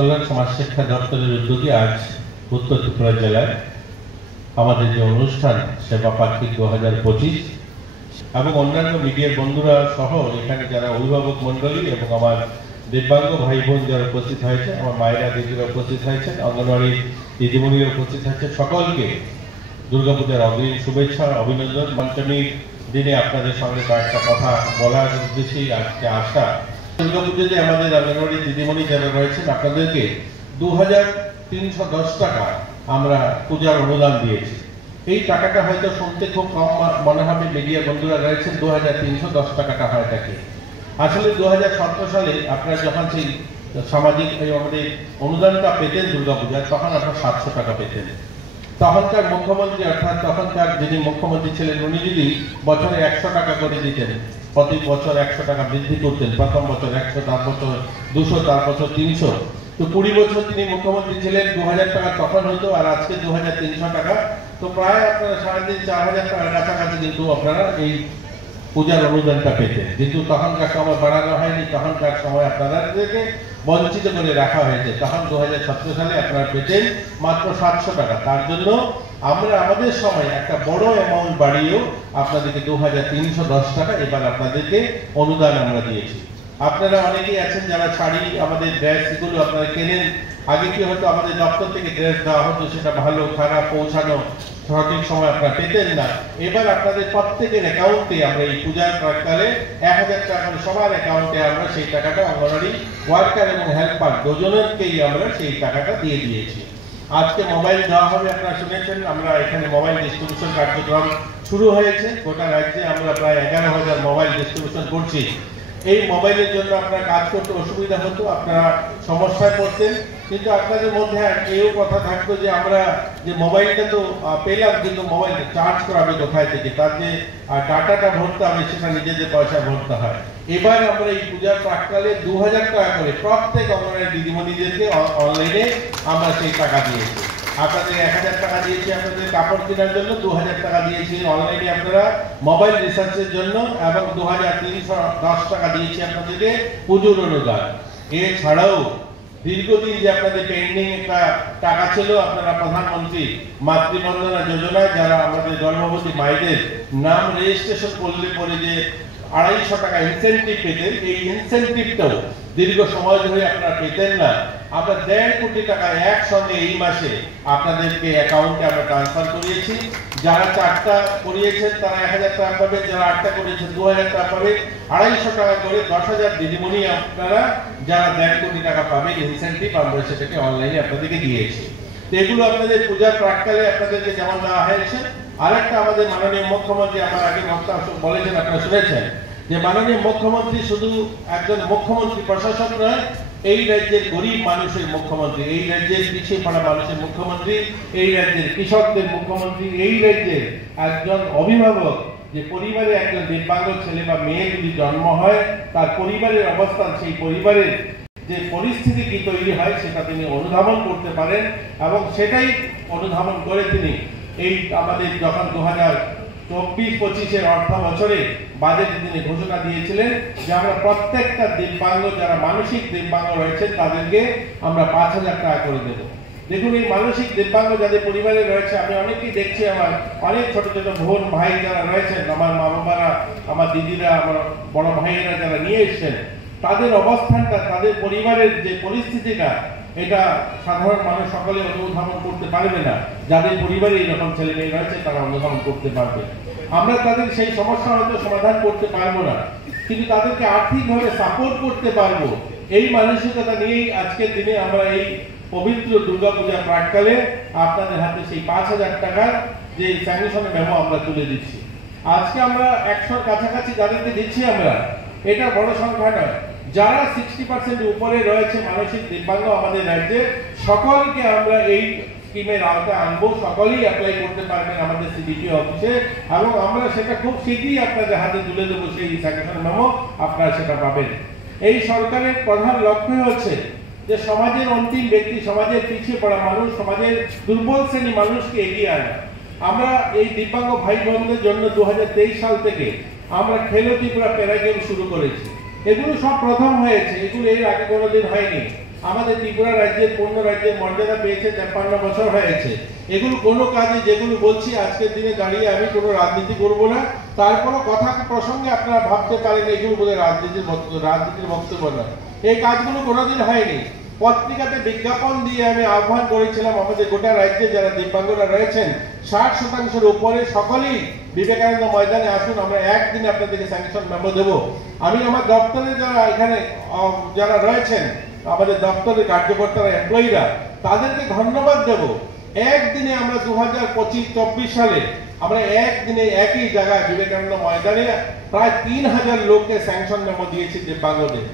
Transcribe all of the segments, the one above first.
কল্যাণ সমাজ শিক্ষা দপ্তরের উদ্যোগে আজ উত্তর ত্রিপুরা জেলায় আমাদের যে অনুষ্ঠান সেবা পাক্ষিক 2025 এবং অন্যান্য মিডিয়ার বন্ধুরা সহ এখানে যারা অভিভাবক মণ্ডলী এবং আমার দিব্যাঙ্গ ভাই বোন যারা উপস্থিত হয়েছে, আমার মায়েরা দিদিরা উপস্থিত হয়েছেন, অঙ্গনওয়াড়ি দিদিমণিরা উপস্থিত হয়েছে, সকলকে দুর্গাপূজার অগ্রিম শুভেচ্ছা অভিনন্দন। পঞ্চমীর দিনে আপনাদের সঙ্গে কয়েকটা কথা বলার উদ্দেশ্যেই আজকে আসা। দুর্গাপুজোতে আমাদের অঙ্গনওয়াড়ি দিদিমণি যারা রয়েছেন আপনাদেরকে 2310 টাকা আমরা পূজার অনুদান দিয়েছি। এই টাকাটা হয়তো শুনতে খুব কম মনে হবে, মিডিয়া বন্ধুরা রয়েছেন 2310 টাকাটা হয় থাকে। আসলে 2017 সালে আপনারা যখন সেই সামাজিক আমাদের অনুদানটা পেতেন দুর্গাপূজায়, তখন আপনারা 700 টাকা পেতেন। তখনকার মুখ্যমন্ত্রী অর্থাৎ তখনকার যিনি মুখ্যমন্ত্রী ছিলেন উনি যদি বছরে 100 টাকা করে দিতেন, প্রতি বছর 100 টাকা বৃদ্ধি করতেন, প্রথম বছর 100, তার বছর 200, তার বছর 300, তো 20 বছর তিনি মুখ্যমন্ত্রী ছিলেন, 2000 টাকা তখন হতো, আর আজকে 2300 টাকা। তো প্রায় আপনারা সারাদিন 4000 টাকার কাছাকাছি কিন্তু আপনারা এই পূজার অনুদানটা পেতেন। কিন্তু তখনকার সময় বাড়ানো হয়নি, তখনকার সময় আপনাদেরকে বঞ্চিত করে রাখা হয়েছে। তখন 2017 সালে আপনারা পেতেন মাত্র 700 টাকা। তার জন্য আমরা আমাদের সময় একটা বড় অ্যামাউন্ট বাড়িয়েও আপনাদেরকে 2310 টাকা এবার আপনাদেরকে অনুদান আমরা দিয়েছি। আপনারা অনেকেই আছেন যারা শাড়ি, আমাদের ড্রেসগুলো আপনারা কেনেন। আগে কি হতো, আমাদের দপ্তর থেকে ড্রেস দেওয়া হতো, সেটা ভালো খারাপ পৌঁছানো সঠিক সময় আপনারা পেতেন না। এবার আপনাদের প্রত্যেকের অ্যাকাউন্টে আমরা এই পূজার প্রাককালে 1000 টাকা করে সবার অ্যাকাউন্টে আমরা সেই টাকাটা অঙ্গনওয়াড়ি ওয়ার্কার এবং হেল্পার দুজনেরকেই আমরা সেই টাকাটা দিয়ে দিয়েছি। আজকে মোবাইল দেওয়া হবে, আপনারা শুনেছেন, আমরা এখানে মোবাইল ডিস্ট্রিবিউশন কার্যক্রম শুরু হয়েছে। গোটা রাজ্যে আমরা প্রায় 11,000 মোবাইল ডিস্ট্রিবিউশন করছি। এই মোবাইলের জন্য আপনার কাজ করতে অসুবিধা হতো, আপনারা সমস্যায় পড়তেন, কিন্তু আপনাদের মধ্যে এও কথা থাকতো যে আমরা যে মোবাইলটা তো পেলাম, কিন্তু মোবাইলটা চার্জ করাবে কোথায় থেকে, তার যে ডাটাটা ভরতে হবে সেটা নিজেদের পয়সা ভরতে হয়। এবার আমরা এই পূজার প্রাককালে 2000 টাকা করে প্রত্যেক অঙ্গনওয়াড়ি দিদিমণিদেরকে অনলাইনে আমরা সেই টাকা দিয়েছি। আপনাদের 1000 টাকা দিয়েছি আপনাদের কাপড় কেনার জন্য, 2000 টাকা দিয়েছি অনলাইনে আপনারা মোবাইল রিসার্চের জন্য, এবং 2310 টাকা দিয়েছি আপনাদেরকে পুজোর অনুদান। এছাড়াও দীর্ঘদিন যে আপনাদের পেন্ডিং একটা টাকা ছিল, আপনারা প্রধানমন্ত্রী মাতৃবন্দনা যোজনায় যারা আমাদের গর্ভবতী মায়েদের নাম রেজিস্ট্রেশন করলে পরে যে 250 টাকা ইনসেন্টিভ পেতেন, এই ইনসেন্টিভটাও দীর্ঘ সময় ধরে আপনারা পেতেন না। আমরা 1.5 কোটি টাকা একসঙ্গে এই মাসে আপনাদেরকে অ্যাকাউন্টে আমরা ট্রান্সফার করিয়েছি। যারা 4টা করিয়েছেন তারা 1000 টাকা পাবেন, যারা 8টা করেছেন 2000 টাকা পাবেন। 250 টাকা করে 10,000 দিদিমণি আপনারা যারা 1.5 কোটি টাকা পাবেন ইনসেন্টিভ, আমরা সেটাকে অনলাইনে আপনাদেরকে দিয়েছি। তো এগুলো আপনাদের পূজার প্রাককালে আপনাদেরকে যেমন দেওয়া হয়েছে। আরেকটা আমাদের মাননীয় মুখ্যমন্ত্রী আমার আগে বক্তব্য বলেছেন, আপনারা শুনেছেন, যে মাননীয় মুখ্যমন্ত্রী শুধু একজন মুখ্যমন্ত্রী প্রশাসক নয়, এই রাজ্যের গরিব মানুষের মুখ্যমন্ত্রী, এই রাজ্যের পিছিয়ে পড়া মানুষের মুখ্যমন্ত্রী, এই রাজ্যের কৃষকদের মুখ্যমন্ত্রী, এই রাজ্যের একজন অভিভাবক, যে পরিবারে একজন দিব্যাঙ্গ ছেলে বা মেয়ে যদি জন্ম হয়, তার পরিবারের অবস্থান, সেই পরিবারের যে পরিস্থিতি কি তৈরি হয় সেটা তিনি অনুধাবন করতে পারেন, এবং সেটাই অনুধাবন করে তিনি এই আমাদের যখন 2024-25 অর্থ বছরে বাজেটে তিনি ঘোষণা দিয়েছিলেন যে আমরা প্রত্যেকটা দিব্যাঙ্গ যারা মানসিক দিব্যাঙ্গ রয়েছেন তাদেরকে আমরা 5000 টাকা করে দেব। দেখুন, এই মানসিক দিব্যাঙ্গ যাদের পরিবারে রয়েছে, আমি অনেকেই দেখছি, আমার অনেক ছোট ছোট বোন ভাই যারা রয়েছেন, আমার মা বাবারা, আমার দিদিরা, আমার বড় ভাইয়েরা যারা নিয়ে এসছেন, তাদের অবস্থানটা, তাদের পরিবারের যে পরিস্থিতিটা, এটা সাধারণ মানুষ সকলে অনুধাবন করতে পারবে না। যাদের পরিবারে এরকম ছেলে মেয়ে রয়েছে তারা অনুধাবন করতে পারবে। আমরা তাদের সেই সমস্যা হয়তো সমাধান করতে পারবো না, কিন্তু তাদেরকে আর্থিকভাবে সাপোর্ট করতে পারবো। এই মানসিকতা নিয়েই আজকের দিনে আমরা এই পবিত্র দুর্গাপূজার প্রাককালে আপনাদের হাতে সেই 5000 টাকার যে স্যাংশনের মেমো আমরা তুলে দিচ্ছি। আজকে আমরা 100-র কাছাকাছি যাদেরকে দিচ্ছি, আমরা এটা বড় সংখ্যা নয়, যারা 60% উপরে রয়েছে মানসিক দিব্যাঙ্গ আমাদের রাজ্যে, সকলকে আমরা এই স্কিমের আওতায় আনবো। সকলেই অ্যাপ্লাই করতে পারবেন আমাদের সিডিপি অফিসে, এবং আমরা সেটা খুব শীঘ্রই আপনাদের হাতে তুলে দেবো। সেই স্যাংশন মেমো আপনারা সেটা পাবেন। এই সরকারের প্রধান লক্ষ্য হচ্ছে যে সমাজের অন্তিম ব্যক্তি, সমাজের পিছিয়ে পড়া মানুষ, সমাজের দুর্বল শ্রেণী মানুষকে এগিয়ে আনা। আমরা এই দিব্যাঙ্গ ভাই বোনদের জন্য 2023 সাল থেকে আমরা খেলো ত্রিপুরা প্যারা গেম শুরু করেছি। এগুলো সব প্রথম হয়েছে, এগুলো এর আগে কোনোদিন হয়নি। আমাদের ত্রিপুরা রাজ্যের পূর্ণ রাজ্যের মর্যাদা পেয়েছে 53 বছর হয়েছে। এগুলো কোনো কাজে যেগুলো বলছি আজকের দিনে দাঁড়িয়ে আমি কোনো রাজনীতি করব না, তারপরও কথা প্রসঙ্গে আপনারা ভাবতে পারেন এগুলো বলে রাজনীতির বক্তব্য নয়। এই কাজগুলো কোনোদিন হয়নি। পত্রিকাতে বিজ্ঞাপন দিয়ে আমি আহ্বান করেছিলাম আমাদের গোটা রাজ্যে যারা দিব্যাঙ্গরা রয়েছেন 60% উপরে সকলেই বিবেকানন্দ ময়দানে আসুন, আমরা একদিনে আপনাদেরকে স্যাংশন মেমো দেবো। আমি আমার দপ্তরে যারা এখানে যারা রয়েছেন আমাদের দপ্তরের কার্যকর্তারা এমপ্লয়িরা তাদেরকে ধন্যবাদ দেব। একদিনে আমরা 2025-24 সালে আমরা একদিনে একই জায়গায় বিবেকানন্দ ময়দানে প্রায় 3000 লোককে স্যাংশন মেমো দিয়েছি দিব্যাঙ্গদের।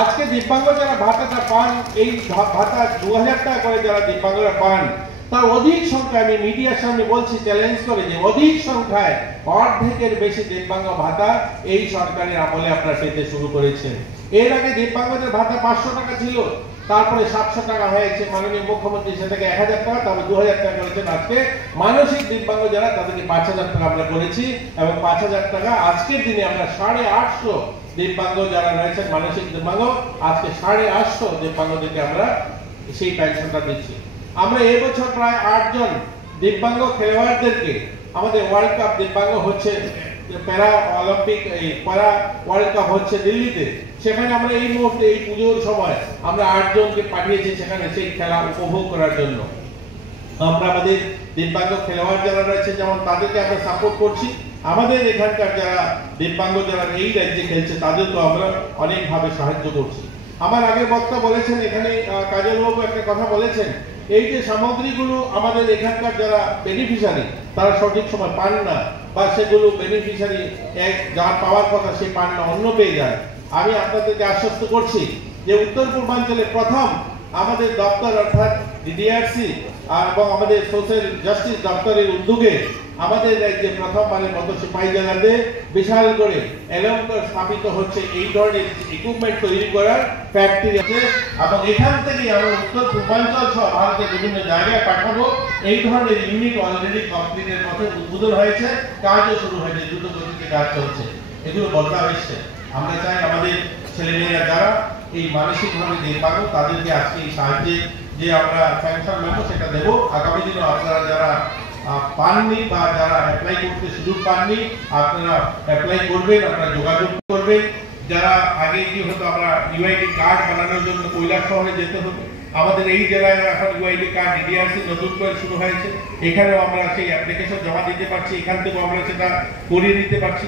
আজকে দিব্যাঙ্গ যারা ভাতাটা পান, এই ভাতা 2000 টাকা করে যারা দিব্যাঙ্গরা পান, তার অধিক সংখ্যা আমি মিডিয়ার সামনে বলছি চ্যালেঞ্জ করে যে অধিক সংখ্যায় অর্ধেকের বেশি দিব্যাঙ্গ ভাতা এই সরকারের আমলে আপনারা পেতে শুরু করেছেন। এর আগে দিব্যাঙ্গদের ভাতা 500 টাকা ছিল, তারপরে 700 টাকা হয়েছে, মাননীয় মুখ্যমন্ত্রী সেটাকে 1000 টাকা, তারপরে 2000 টাকা করেছেন। আজকে মানসিক দিব্যাঙ্গ যারা তাদেরকে 5000 টাকা আমরা করেছি এবং 5000 টাকা আজকের দিনে আমরা 850 দিব্যাঙ্গ যারা রয়েছেন মানসিক দিব্যাঙ্গ, আজকে 850 দিব্যাঙ্গদেরকে আমরা সেই পেনশনটা দিচ্ছি। আমরা এবছর প্রায় 8 জন দিব্যাঙ্গ খেলোয়াড়দেরকে আমাদের ওয়ার্ল্ড কাপ দিব্যাঙ্গ হচ্ছে প্যারা অলিম্পিক, এই প্যারা ওয়ার্ল্ড কাপ হচ্ছে দিল্লিতে, সেখানে আমরা এই মুহূর্তে এই পুজোর সময় আমরা 8 জনকে পাঠিয়েছি সেখানে সেই খেলা উপভোগ করার জন্য। আমরা আমাদের দিব্যাঙ্গ খেলোয়াড় যারা রয়েছে যেমন তাদেরকে আমরা সাপোর্ট করছি, আমাদের এখানকার যারা দিব্যাঙ্গ যারা এই রাজ্যে খেলছে তাদেরকে আমরা অনেকভাবে সাহায্য করছি। আমার আগের বক্তা বলেছেন, এখানে কাজল বাবু একটা কথা বলেছেন, এই যে সামগ্রীগুলো আমাদের এখানকার যারা বেনিফিশিয়ারি তারা সঠিক সময় পান না, বা সেগুলো বেনিফিশিয়ারি এক যার পাওয়ার কথা সে পান না, অন্য পেয়ে যায়। আমি আপনাদেরকে আশ্বস্ত করছি যে উত্তর পূর্বাঞ্চলে প্রথম আমাদের দপ্তর অর্থাৎ ডিডিআরসি এবং আমাদের সোশ্যাল জাস্টিস দপ্তরের উদ্যোগে আমাদের রাজ্যে প্রথমবারের মতো সিপাহী জেলাতে বিশাল করে এলঙ্কার স্থাপিত হচ্ছে এই ধরনের ইকুইপমেন্ট তৈরি করার ফ্যাক্টরি আছে, এবং এখান থেকে আমরা উত্তর পূর্বাঞ্চল সহ ভারতের বিভিন্ন জায়গায় পাঠাবো। এই ধরনের ইউনিট অলরেডি কমপ্লিটের পথে উদ্বোধন হয়েছে, কাজও শুরু হয়েছে, দ্রুত গতিতে কাজ চলছে। এগুলো বলতে হচ্ছে আমরা চাই আমাদের ছেলেমেয়েরা যারা এই মানসিকভাবে দিব্যাঙ্গ তাদেরকে আজকে এই সাহায্যে যে আমরা স্যাংশন মেমো সেটা দেব। আগামী দিনে আপনারা যারা পাননি বা যারা অ্যাপ্লাই করতে সুযোগ পাননি আপনারা অ্যাপ্লাই করবেন, আপনারা যোগাযোগ করবেন। যারা আগে কি হতো আমরা ইউআইডি কার্ড বানানোর জন্য কৈলাস শহরে যেতে হতো, আমাদের এই জেলায় এখন ইউআইডি কার্ড ডিডিআরসি নতুন করে শুরু হয়েছে, এখানেও আমরা সেই অ্যাপ্লিকেশন জমা দিতে পারছি, এখান থেকেও আমরা সেটা করিয়ে নিতে পারছি।